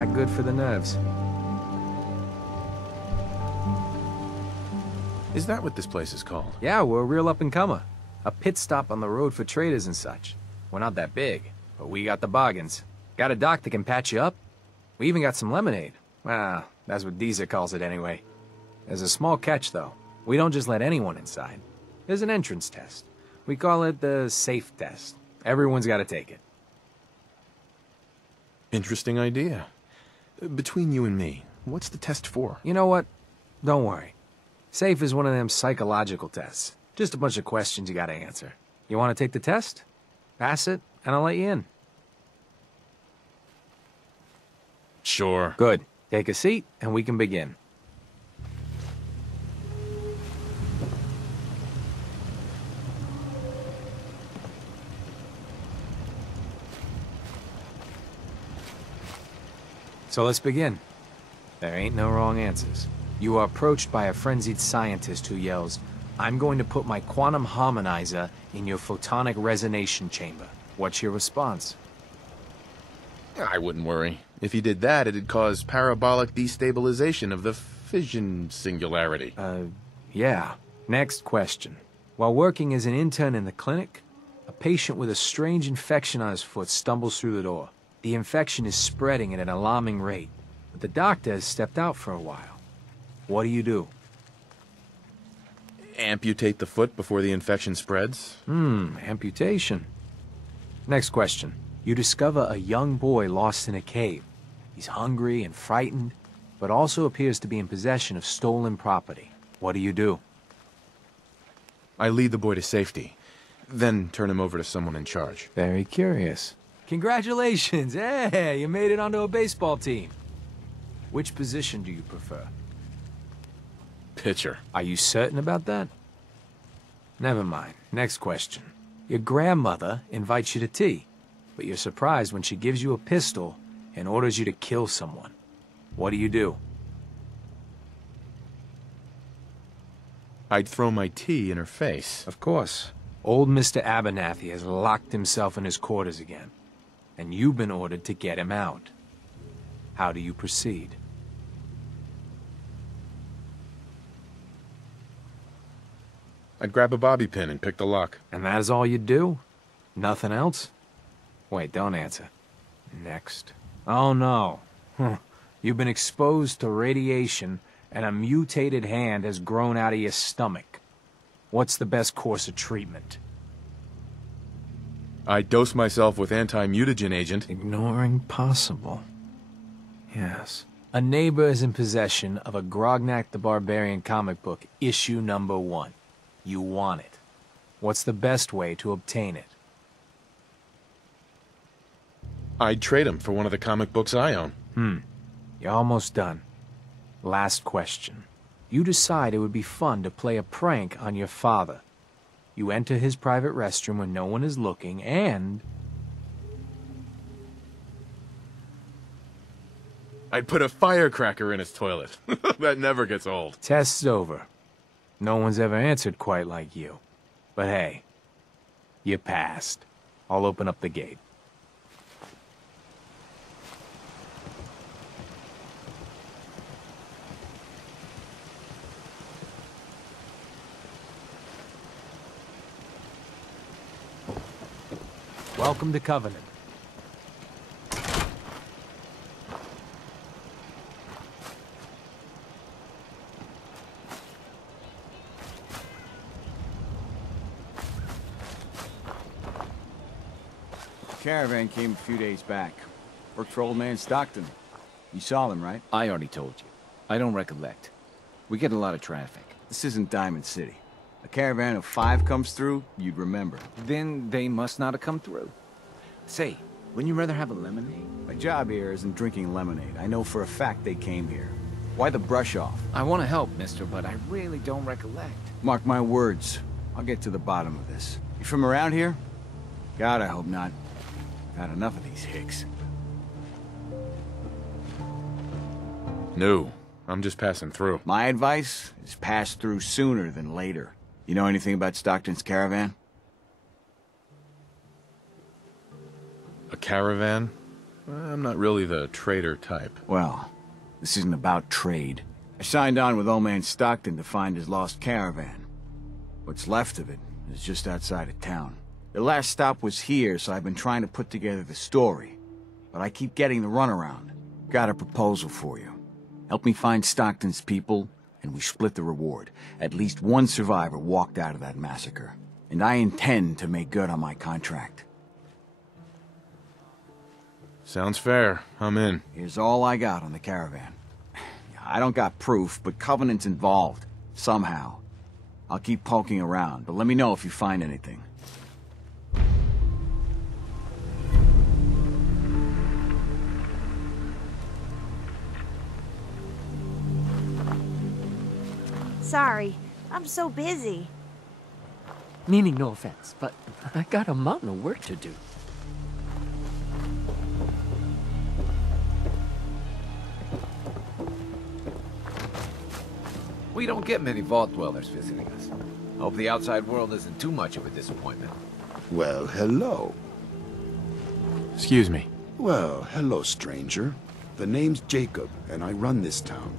Not good for the nerves. Is that what this place is called? Yeah, we're a real up-and-comer. A pit stop on the road for traders and such. We're not that big, but we got the bargains. Got a dock that can patch you up. We even got some lemonade. Well, that's what Deezer calls it anyway. There's a small catch, though. We don't just let anyone inside. There's an entrance test. We call it the safe test. Everyone's got to take it. Interesting idea. Between you and me, what's the test for? You know what? Don't worry. Safe is one of them psychological tests. Just a bunch of questions you gotta answer. You wanna take the test? Pass it, and I'll let you in. Sure. Good. Take a seat, and we can begin. So let's begin. There ain't no wrong answers. You are approached by a frenzied scientist who yells, "I'm going to put my quantum harmonizer in your photonic resonation chamber." What's your response? I wouldn't worry. If he did that, it'd cause parabolic destabilization of the fission singularity. Yeah. Next question. While working as an intern in the clinic, a patient with a strange infection on his foot stumbles through the door. The infection is spreading at an alarming rate, but the doctor has stepped out for a while. What do you do? Amputate the foot before the infection spreads? Amputation. Next question. You discover a young boy lost in a cave. He's hungry and frightened, but also appears to be in possession of stolen property. What do you do? I lead the boy to safety, then turn him over to someone in charge. Very curious. Congratulations! Hey, you made it onto a baseball team. Which position do you prefer? Pitcher. Are you certain about that? Never mind. Next question. Your grandmother invites you to tea, but you're surprised when she gives you a pistol and orders you to kill someone. What do you do? I'd throw my tea in her face. Of course. Old Mr. Abernathy has locked himself in his quarters again, and you've been ordered to get him out. How do you proceed? I'd grab a bobby pin and pick the lock. And that is all you do? Nothing else? Wait, don't answer. Next. Oh no. You've been exposed to radiation and a mutated hand has grown out of your stomach. What's the best course of treatment? I'd dose myself with anti-mutagen agent. Ignoring possible. Yes. A neighbor is in possession of a Grognak the Barbarian comic book, issue #1. You want it. What's the best way to obtain it? I'd trade him for one of the comic books I own. You're almost done. Last question. You decide it would be fun to play a prank on your father. You enter his private restroom when no one is looking, and... I'd put a firecracker in his toilet. That never gets old. Test's over. No one's ever answered quite like you. But hey, you passed. I'll open up the gate. Welcome to Covenant. Caravan came a few days back. Worked for old man Stockton. You saw them, right? I already told you. I don't recollect. We get a lot of traffic. This isn't Diamond City. A caravan of 5 comes through, you'd remember. Then they must not have come through. Say, wouldn't you rather have a lemonade? My job here isn't drinking lemonade. I know for a fact they came here. Why the brush off? I want to help, mister, but I really don't recollect. Mark my words. I'll get to the bottom of this. You from around here? God, I hope not. I've had enough of these hicks. No, I'm just passing through. My advice is pass through sooner than later. You know anything about Stockton's caravan? A caravan? I'm not really the trader type. Well, this isn't about trade. I signed on with old man Stockton to find his lost caravan. What's left of it is just outside of town. The last stop was here, so I've been trying to put together the story. But I keep getting the runaround. Got a proposal for you. Help me find Stockton's people, and we split the reward. At least one survivor walked out of that massacre. And I intend to make good on my contract. Sounds fair. I'm in. Here's all I got on the caravan. I don't got proof, but Covenant's involved. Somehow. I'll keep poking around, but let me know if you find anything. Sorry, I'm so busy. Meaning no offense, but I got a mountain of work to do. We don't get many vault dwellers visiting us. Hope the outside world isn't too much of a disappointment. Well, hello. Excuse me. Well, hello, stranger. The name's Jacob, and I run this town.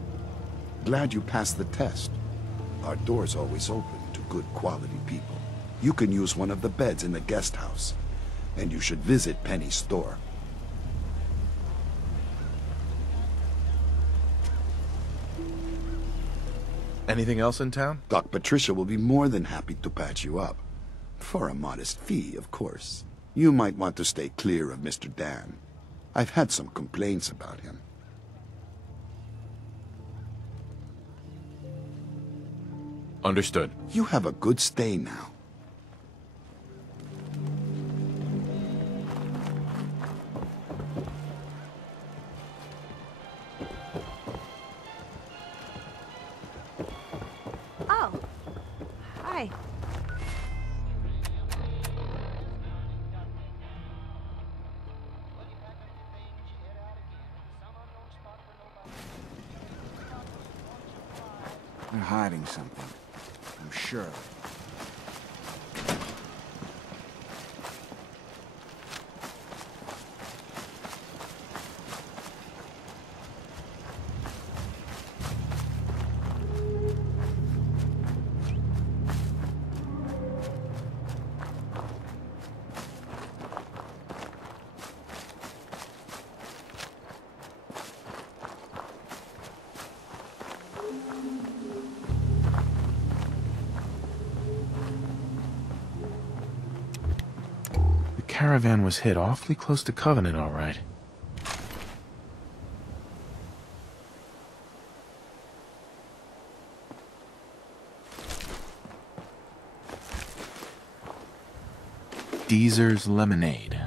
Glad you passed the test. Our door's always open to good quality people. You can use one of the beds in the guest house. And you should visit Penny's store. Anything else in town? Doc Patricia will be more than happy to patch you up. For a modest fee, of course. You might want to stay clear of Mr. Dan. I've had some complaints about him. Understood. You have a good stay now. Oh. Hi. They're hiding something. I'm sure. The caravan was hit awfully close to Covenant, all right. Deezer's Lemonade.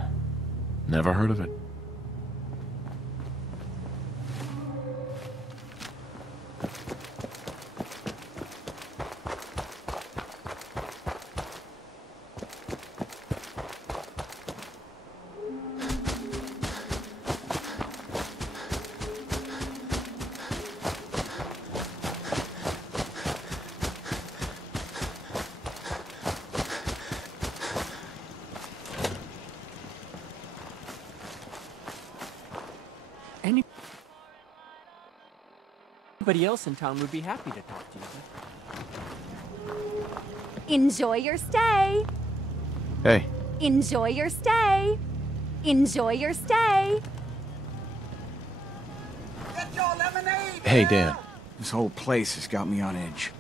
Never heard of it. Anybody else in town would be happy to talk to you. Enjoy your stay. Hey. Enjoy your stay. Enjoy your stay. Get your lemonade! Hey, Dan. This whole place has got me on edge.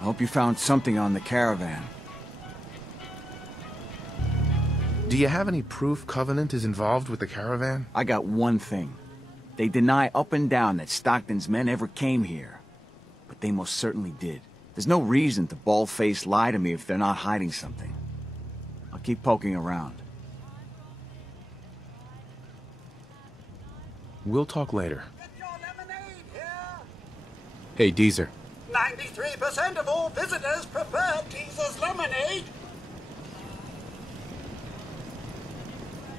I hope you found something on the caravan. Do you have any proof Covenant is involved with the caravan? I got one thing. They deny up and down that Stockton's men ever came here. But they most certainly did. There's no reason to bald-faced lie to me if they're not hiding something. I'll keep poking around. We'll talk later. Get your lemonade here! Hey, Deezer. 93% of all visitors prefer Teaser's lemonade.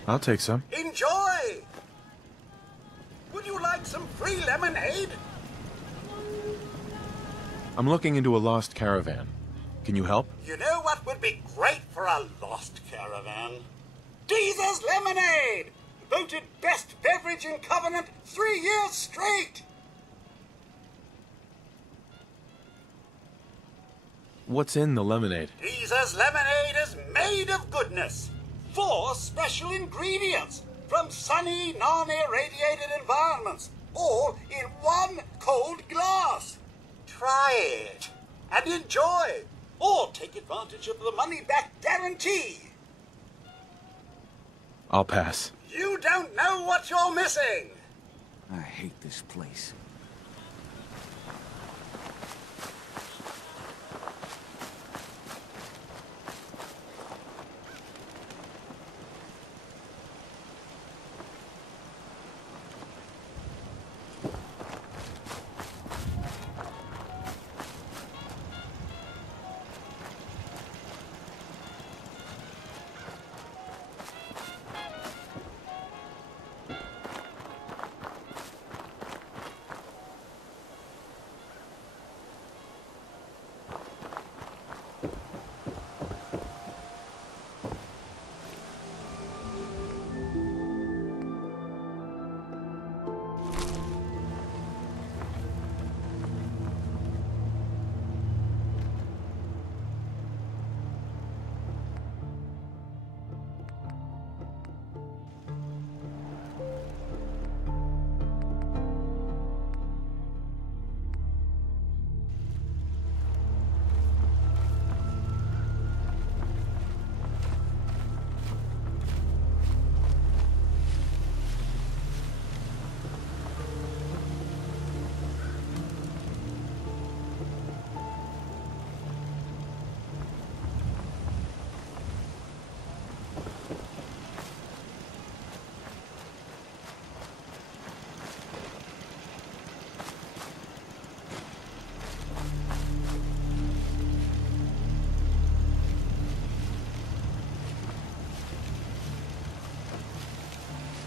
I'll take some. Enjoy! Would you like some free lemonade? I'm looking into a lost caravan. Can you help? You know what would be great for a lost caravan? Teaser's lemonade! Voted best beverage in Covenant 3 years straight! What's in the lemonade? Deeza's lemonade is made of goodness. 4 special ingredients from sunny, non-irradiated environments, all in 1 cold glass. Try it and enjoy, or take advantage of the money-back guarantee. I'll pass. You don't know what you're missing. I hate this place.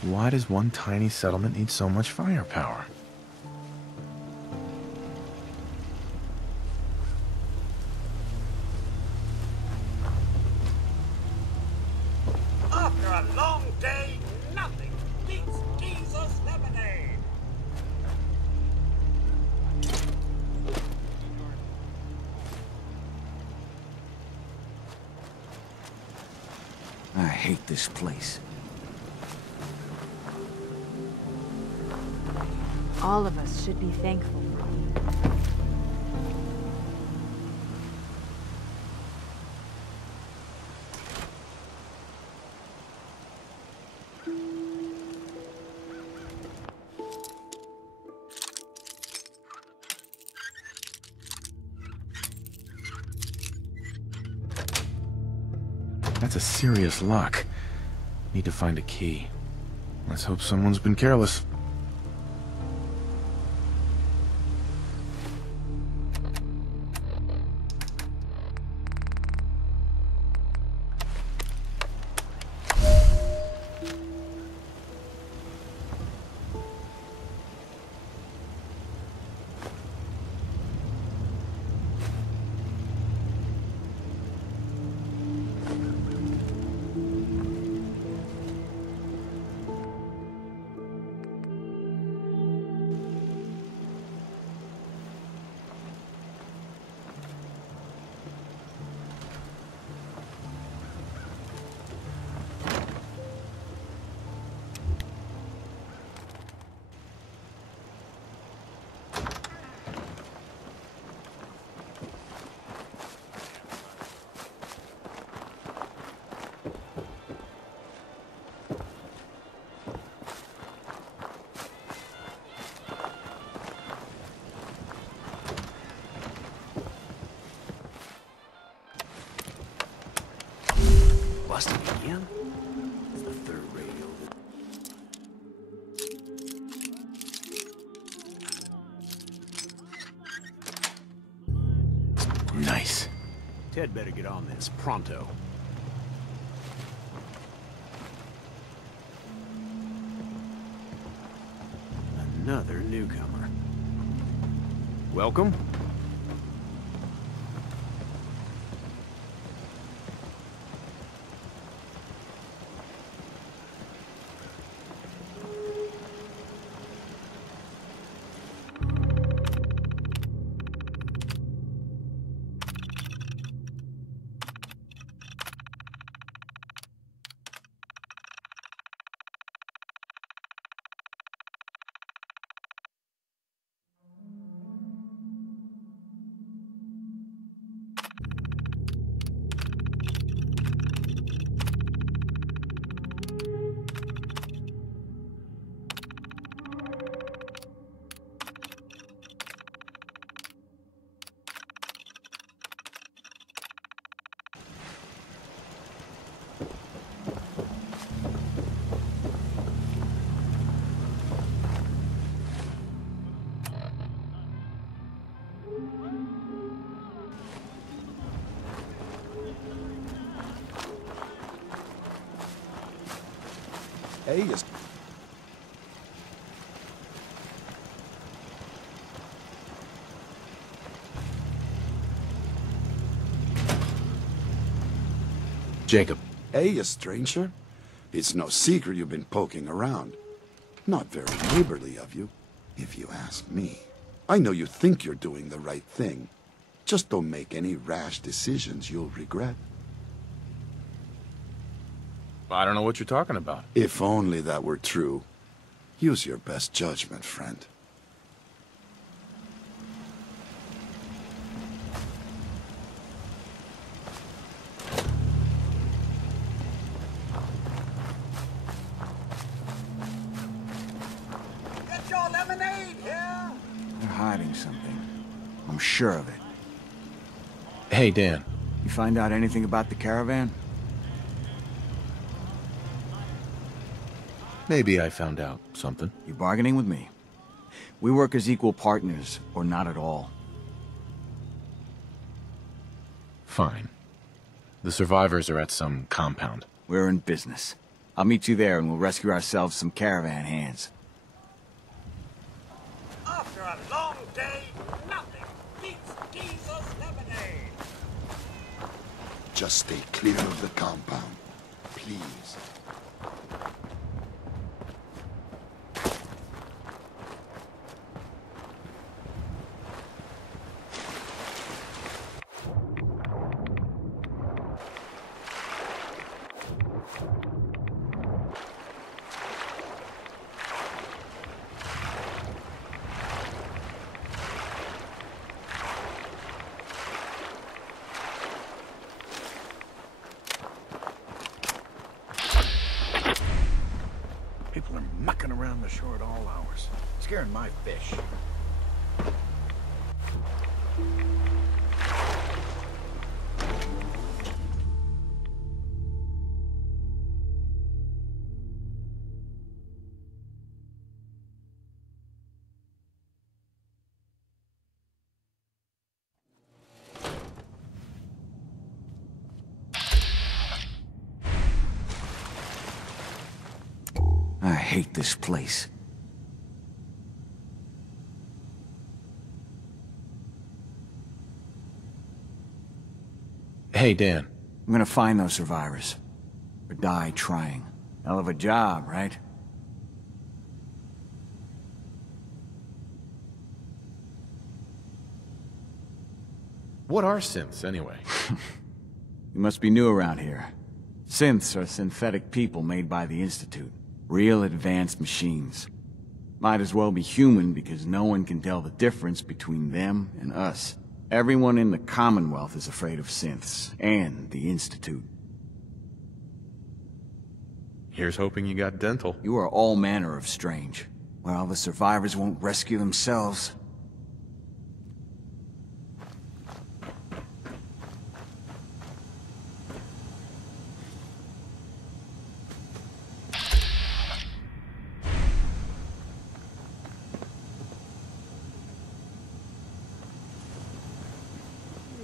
Why does one tiny settlement need so much firepower? After a long day, nothing beats Deeza's lemonade. I hate this place. All of us should be thankful for you. That's a serious lock. Need to find a key. Let's hope someone's been careless. Busting again? It's the 3rd radio. Nice. Ted better get on this, pronto. Another newcomer. Welcome. Hey, you... Jacob. Hey, you stranger. It's no secret you've been poking around. Not very neighborly of you, if you ask me. I know you think you're doing the right thing. Just don't make any rash decisions you'll regret. I don't know what you're talking about. If only that were true. Use your best judgment, friend. Get your lemonade here! They're hiding something. I'm sure of it. Hey, Dan. You find out anything about the caravan? Maybe I found out something. You bargaining with me? We work as equal partners, or not at all. Fine. The survivors are at some compound. We're in business. I'll meet you there and we'll rescue ourselves some caravan hands. After a long day, nothing beats Jesus lemonade. Just stay clear of the compound, please. People are mucking around the shore at all hours, scaring my fish. I hate this place. Hey, Dan. I'm gonna find those survivors. Or die trying. Hell of a job, right? What are synths, anyway? You must be new around here. Synths are synthetic people made by the Institute. Real advanced machines. Might as well be human because no one can tell the difference between them and us. Everyone in the Commonwealth is afraid of synths, and the Institute. Here's hoping you got dental. You are all manner of strange. Well, the survivors won't rescue themselves.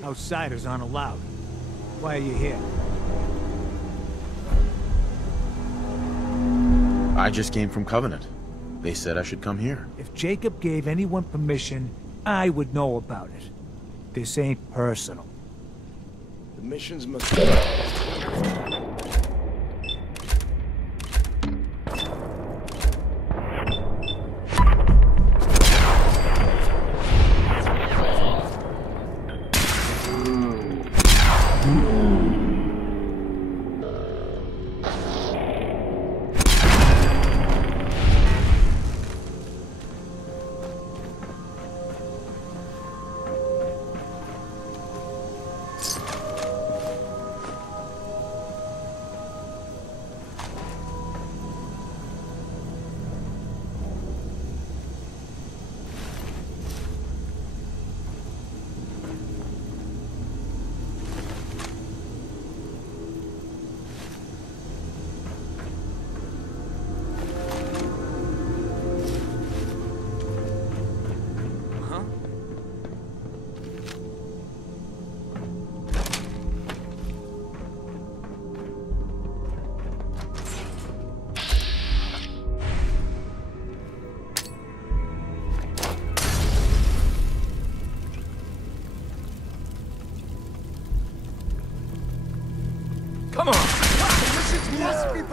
Outsiders aren't allowed. Why are you here? I just came from Covenant. They said I should come here. If Jacob gave anyone permission, I would know about it. This ain't personal. The missions must...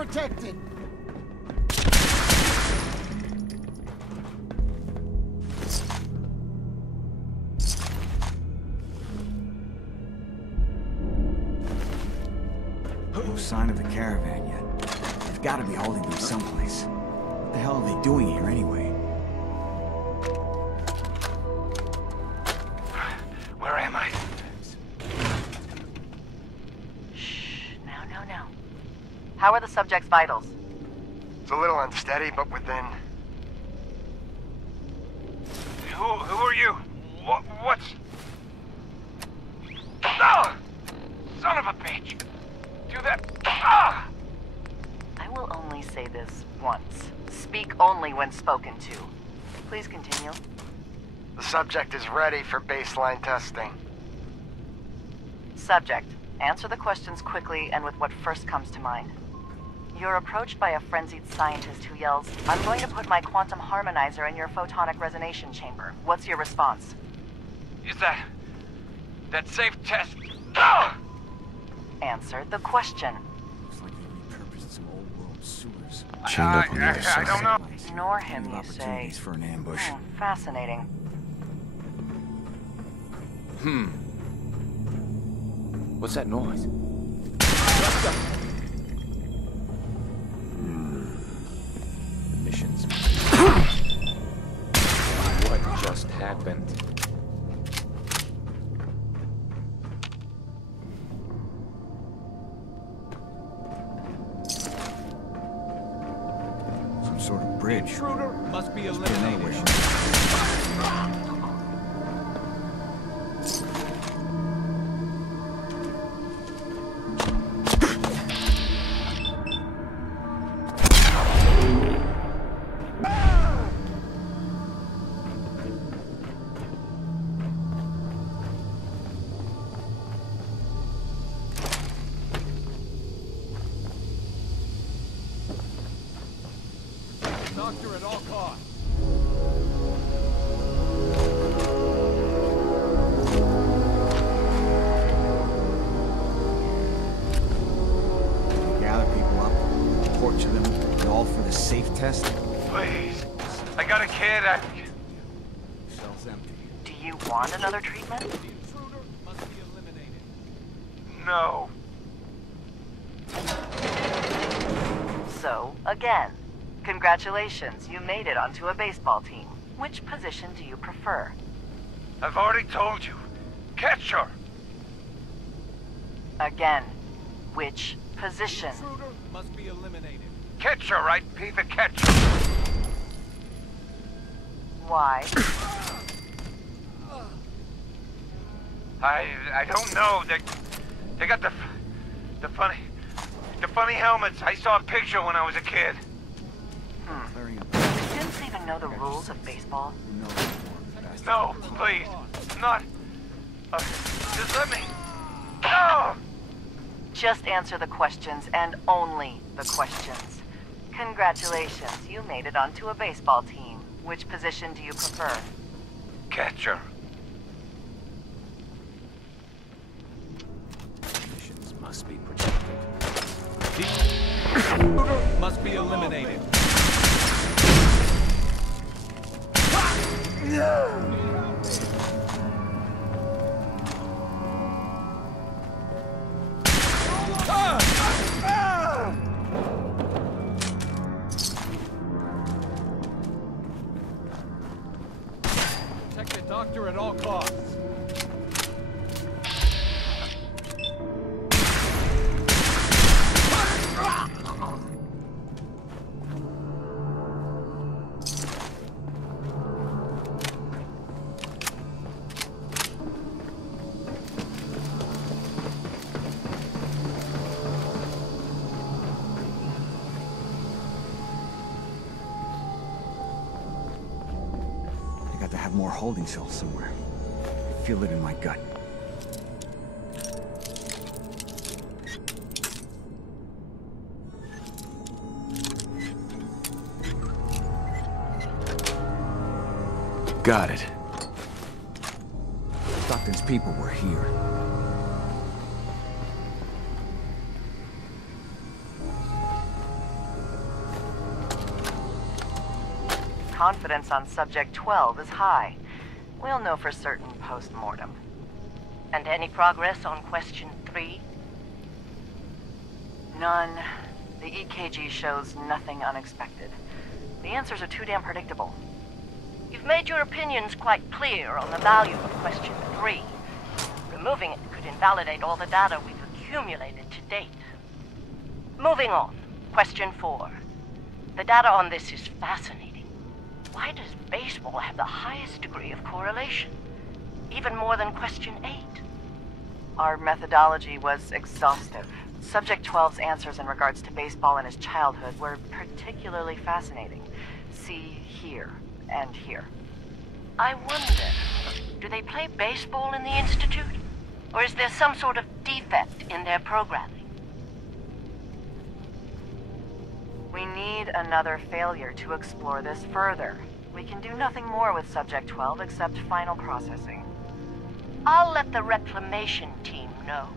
protected. No sign of the caravan yet. They've got to be holding them someplace. What the hell are they doing here anyway? Where am I? No. How are the subject's vitals? It's a little unsteady, but within. Who are you? What's... No! Son of a bitch! Do that... Ah! I will only say this once. Speak only when spoken to. Please continue. The subject is ready for baseline testing. Subject, answer the questions quickly and with what first comes to mind. You're approached by a frenzied scientist who yells, "I'm going to put my quantum harmonizer in your photonic resonation chamber." What's your response? Is that safe test? Ah! Answer the question. Looks like they repurposed some old world sewers. Chained up on the other side. I don't know. Ignore him, New you say. opportunities for an ambush. Fascinating. What's that noise? Missions. What just happened? Some sort of bridge. Intruder must be Must be another way. Doctor at all costs. Gather people up, torture them, and all for the safe test. Please. I got a kid. Cell's empty. Do you want another treatment? The intruder must be eliminated. No. So, again, congratulations, you made it onto a baseball team. Which position do you prefer? I've already told you. Catcher. Again, which position? Intruder must be eliminated. Catcher, right? Be the catcher. Why? I don't know. They got the funny helmets. I saw a picture when I was a kid. Students even know the rules of baseball? No, please. Not. Just let me. No! Just answer the questions, and only the questions. Congratulations, you made it onto a baseball team. Which position do you prefer? Catcher. Missions must be protected. The intruder must be eliminated. Protect the doctor at all costs. They got to have more holding cells somewhere. I feel it in my gut. Got it. Stockton's people were here. confidence on Subject 12 is high. We'll know for certain post-mortem. And any progress on Question 3? None. The EKG shows nothing unexpected. The answers are too damn predictable. You've made your opinions quite clear on the value of Question 3. Removing it could invalidate all the data we've accumulated to date. Moving on. Question 4. The data on this is fascinating. Why does baseball have the highest degree of correlation? Even more than Question 8. Our methodology was exhaustive. Subject 12's answers in regards to baseball in his childhood were particularly fascinating. See here and here. I wonder, do they play baseball in the Institute? Or is there some sort of defect in their programming? We need another failure to explore this further. We can do nothing more with Subject 12 except final processing. I'll let the reclamation team know.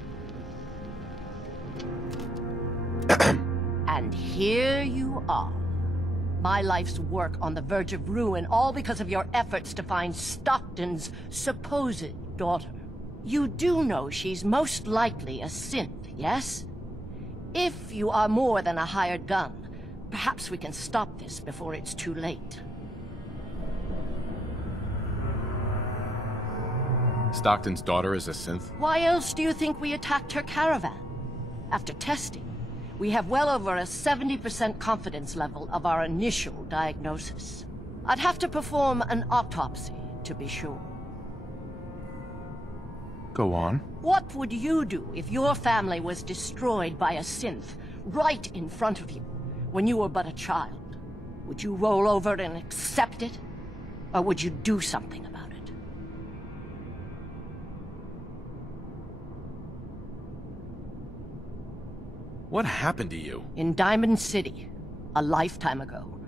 And here you are. My life's work on the verge of ruin, all because of your efforts to find Stockton's supposed daughter. You do know she's most likely a synth, yes? If you are more than a hired gun, perhaps we can stop this before it's too late. Stockton's daughter is a synth? Why else do you think we attacked her caravan? After testing, we have well over a 70% confidence level of our initial diagnosis. I'd have to perform an autopsy to be sure. Go on. What would you do if your family was destroyed by a synth right in front of you when you were but a child? Would you roll over and accept it? Or would you do something about it? What happened to you? In Diamond City, a lifetime ago,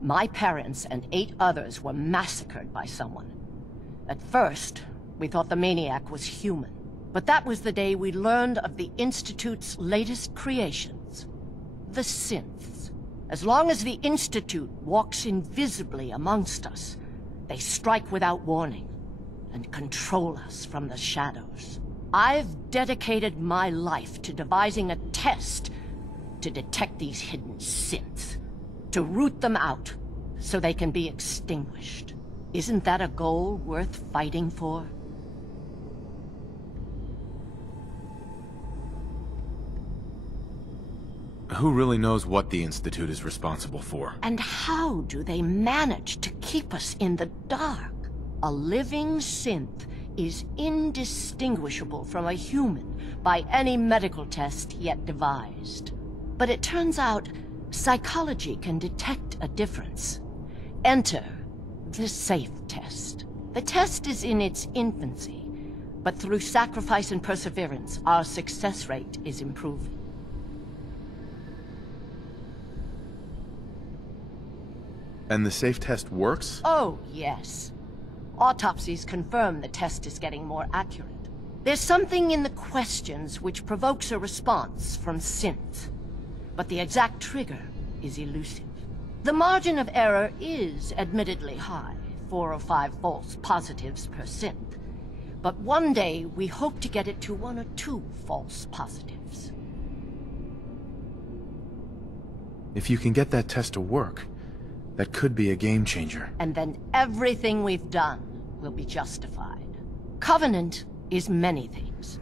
my parents and 8 others were massacred by someone. At first, we thought the maniac was human, but that was the day we learned of the Institute's latest creations, the synths. As long as the Institute walks invisibly amongst us, they strike without warning and control us from the shadows. I've dedicated my life to devising a test to detect these hidden synths, to root them out so they can be extinguished. Isn't that a goal worth fighting for? Who really knows what the Institute is responsible for? And how do they manage to keep us in the dark? A living synth is indistinguishable from a human by any medical test yet devised. But it turns out psychology can detect a difference. Enter the SAFE test. The test is in its infancy, but through sacrifice and perseverance, our success rate is improving. And the SAFE test works? Oh, yes. Autopsies confirm the test is getting more accurate. There's something in the questions which provokes a response from synths, but the exact trigger is elusive. The margin of error is admittedly high, 4 or 5 false positives per synth, but one day we hope to get it to 1 or 2 false positives. If you can get that test to work, that could be a game changer. And then everything we've done will be justified. Covenant is many things.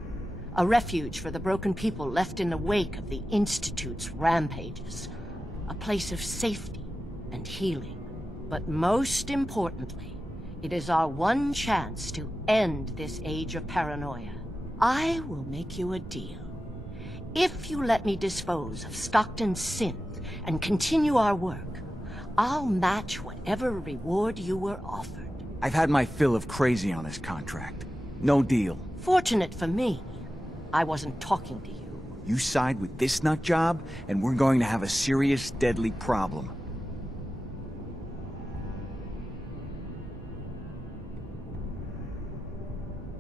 A refuge for the broken people left in the wake of the Institute's rampages. A place of safety and healing. But most importantly, it is our one chance to end this age of paranoia. I will make you a deal. If you let me dispose of Stockton's synth and continue our work, I'll match whatever reward you were offered. I've had my fill of crazy on this contract. No deal. Fortunate for me, I wasn't talking to you. You side with this nut job, and we're going to have a serious, deadly problem.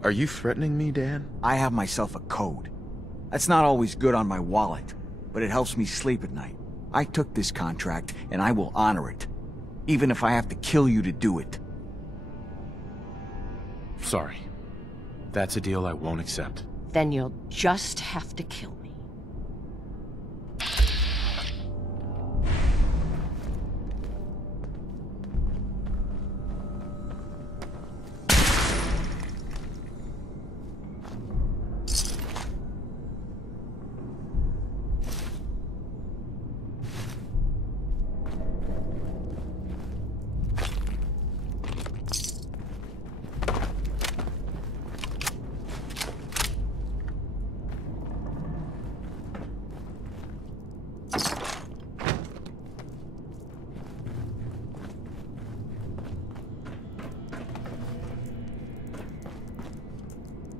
Are you threatening me, Dan? I have myself a code. That's not always good on my wallet, but it helps me sleep at night. I took this contract, and I will honor it. even if I have to kill you to do it. Sorry. That's a deal I won't accept. Then you'll just have to kill me.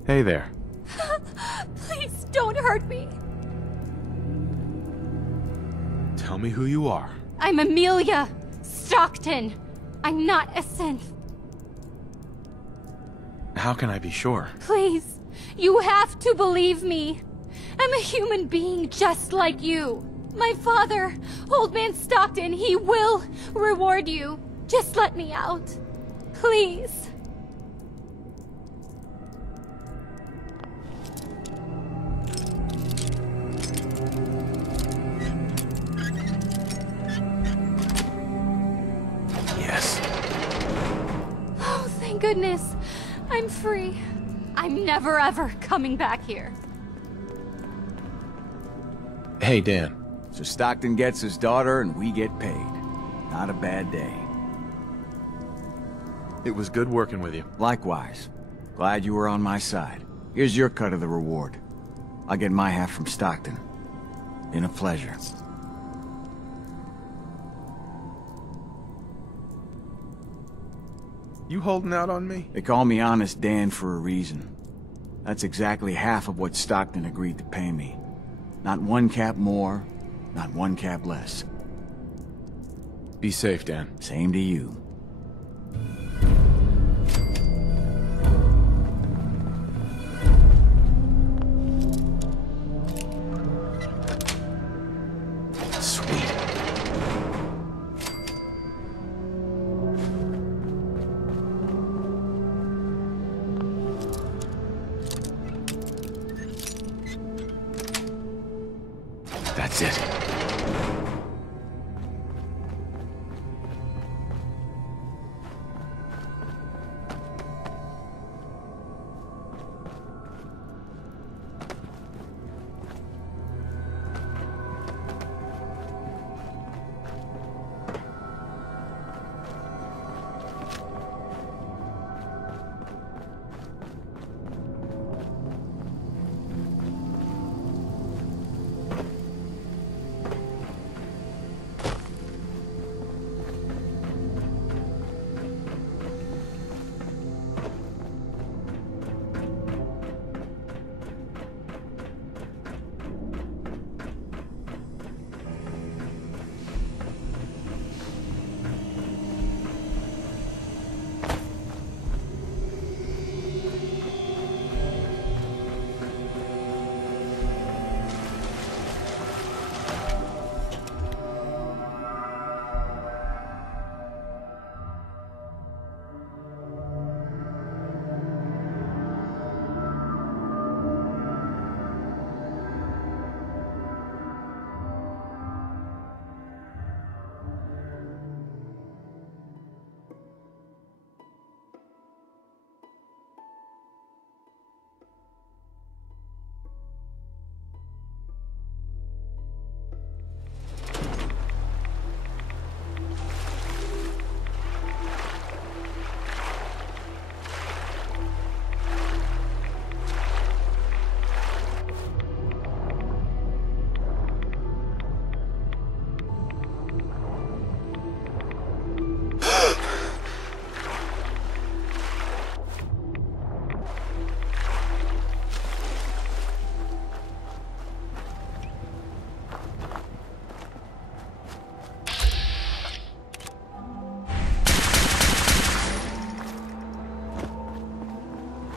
Hey there. Please don't hurt me. Tell me who you are. I'm Amelia Stockton. I'm not a synth. How can I be sure? Please, you have to believe me. I'm a human being just like you. My father, Old Man Stockton, he will reward you. Just let me out. Please. Yes. Oh, thank goodness. I'm free. I'm never ever coming back here. Hey, Dan. So Stockton gets his daughter and we get paid. Not a bad day. It was good working with you. Likewise. Glad you were on my side. Here's your cut of the reward. I'll get my half from Stockton. Been a pleasure. You holding out on me? They call me Honest Dan for a reason. That's exactly half of what Stockton agreed to pay me. Not one cap more, not one cap less. Be safe, Dan. Same to you. That's it.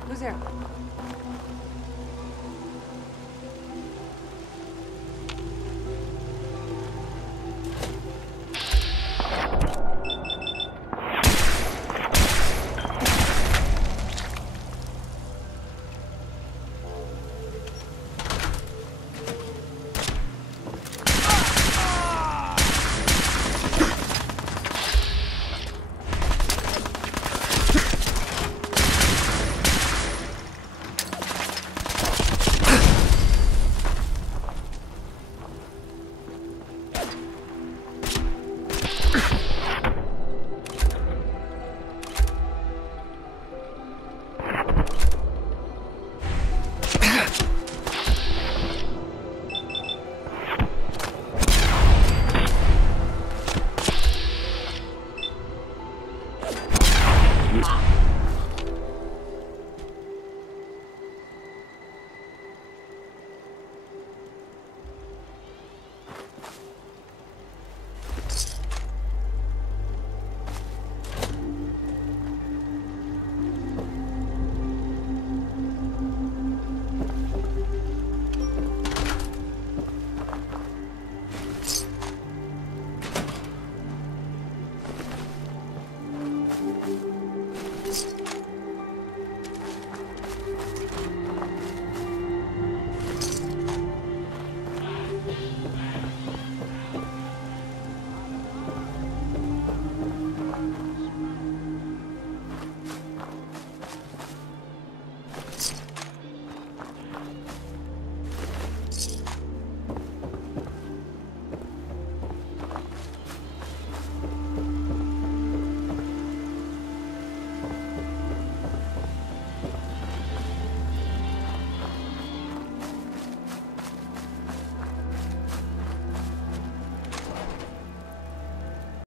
Who's there?